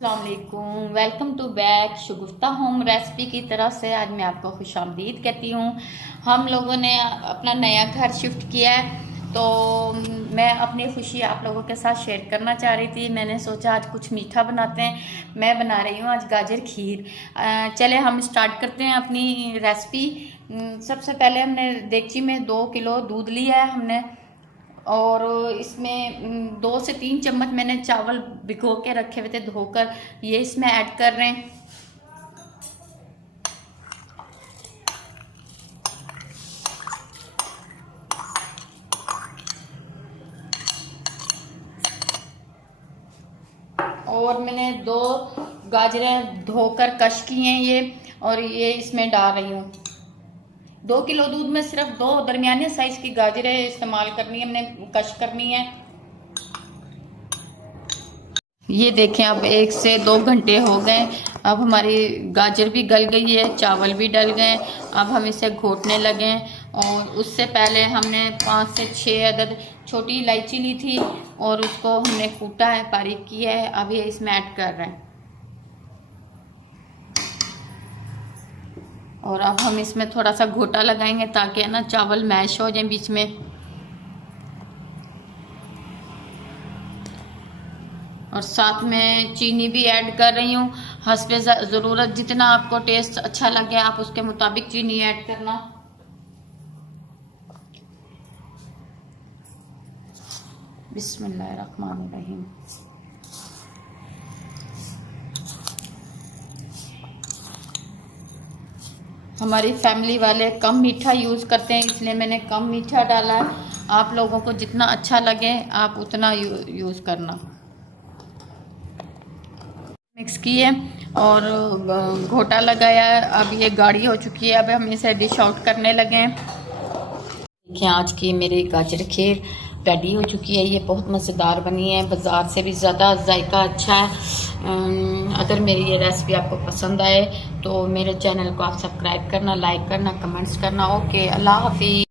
अस्सलामुअलैकुम, welcome to back Shagufta home recipe की तरफ से। आज मैं आपको खुशामदीद कहती हूँ। हम लोगों ने अपना नया घर शिफ्ट किया है, तो मैं अपनी खुशी आप लोगों के साथ शेयर करना चाह रही थी। मैंने सोचा आज कुछ मीठा बनाते हैं। मैं बना रही हूँ आज गाजर खीर। चले हम स्टार्ट करते हैं अपनी रेसिपी। सबसे पहले हमने देगची में 2 किलो दूध लिया है हमने, और इसमें 2 से 3 चम्मच मैंने चावल भिगो के रखे हुए थे धोकर, ये इसमें ऐड कर रहे हैं। और मैंने 2 गाजरें धोकर कश की हैं ये, और ये इसमें डाल रही हूँ। 2 किलो दूध में सिर्फ 2 दरमियाने साइज की गाजरें इस्तेमाल करनी है, हमने कश करनी है। ये देखें, अब 1 से 2 घंटे हो गए। अब हमारी गाजर भी गल गई है, चावल भी डल गए। अब हम इसे घोटने लगे हैं। और उससे पहले हमने 5 से 6 अदद छोटी इलायची ली थी और उसको हमने कूटा है, बारीक किया है। अब ये इसमें ऐड कर रहे हैं। और अब हम इसमें थोड़ा सा घोटा लगाएंगे ताकि है ना चावल मैश हो जाए बीच में। और साथ में चीनी भी ऐड कर रही हूँ। हस्बे ज़रूरत, जितना आपको टेस्ट अच्छा लगे आप उसके मुताबिक चीनी ऐड करना। बिस्मिल्लाहिर्रहमानिर्रहीम। हमारी फैमिली वाले कम मीठा यूज़ करते हैं, इसलिए मैंने कम मीठा डाला है। आप लोगों को जितना अच्छा लगे आप उतना यूज़ करना। मिक्स किए और घोटा लगाया। अब ये गाढ़ी हो चुकी है। अब हम इसे डिश आउट करने लगे हैं। देखिए, आज की मेरी गाजर खीर रेडी हो चुकी है। ये बहुत मज़ेदार बनी है, बाज़ार से भी ज़्यादा जायका अच्छा है। अगर मेरी ये रेसिपी आपको पसंद आए तो मेरे चैनल को आप सब्सक्राइब करना, लाइक करना, कमेंट्स करना। ओके, अल्लाह हाफिज़।